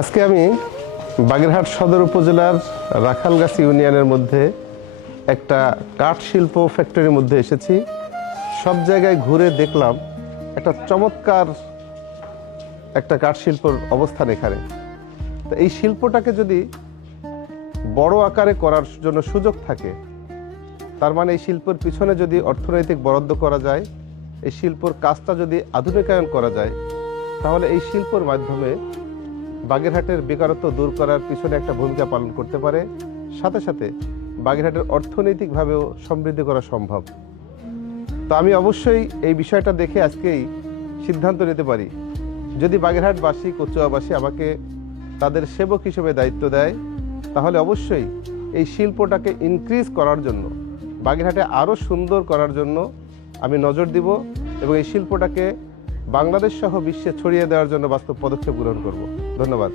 আজকে আমি বাগেরহাট সদর উপজেলার রাখালগাছি ইউনিয়নের মধ্যে একটা কাঠ শিল্প ফ্যাক্টরির মধ্যে এসেছি। সব জায়গায় ঘুরে দেখলাম একটা চমৎকার একটা কাঠ শিল্পর অবস্থান এখানে। তো এই শিল্পটাকে যদি বড় আকারে করার জন্য সুযোগ থাকে, তার মানে এই শিল্পের পিছনে যদি অর্থনৈতিক বরাদ্দ করা যায়, এই শিল্পর কাজটা যদি আধুনিকায়ন করা যায়, তাহলে এই শিল্পর মাধ্যমে বাগেরহাটের বেকারত্ব দূর করার পিছনে একটা ভূমিকা পালন করতে পারে। সাথে সাথে বাগেরহাটের অর্থনৈতিকভাবেও সমৃদ্ধি করা সম্ভব। তো আমি অবশ্যই এই বিষয়টা দেখে আজকেই সিদ্ধান্ত নিতে পারি, যদি বাগেরহাটবাসী কচুয়াবাসী আমাকে তাদের সেবক হিসেবে দায়িত্ব দেয়, তাহলে অবশ্যই এই শিল্পটাকে ইনক্রিজ করার জন্য, বাগেরহাটে আরও সুন্দর করার জন্য আমি নজর দিব এবং এই শিল্পটাকে বাংলাদেশ সহ বিশ্বে ছড়িয়ে দেওয়ার জন্য বাস্তব পদক্ষেপ গ্রহণ করব। ধন্যবাদ।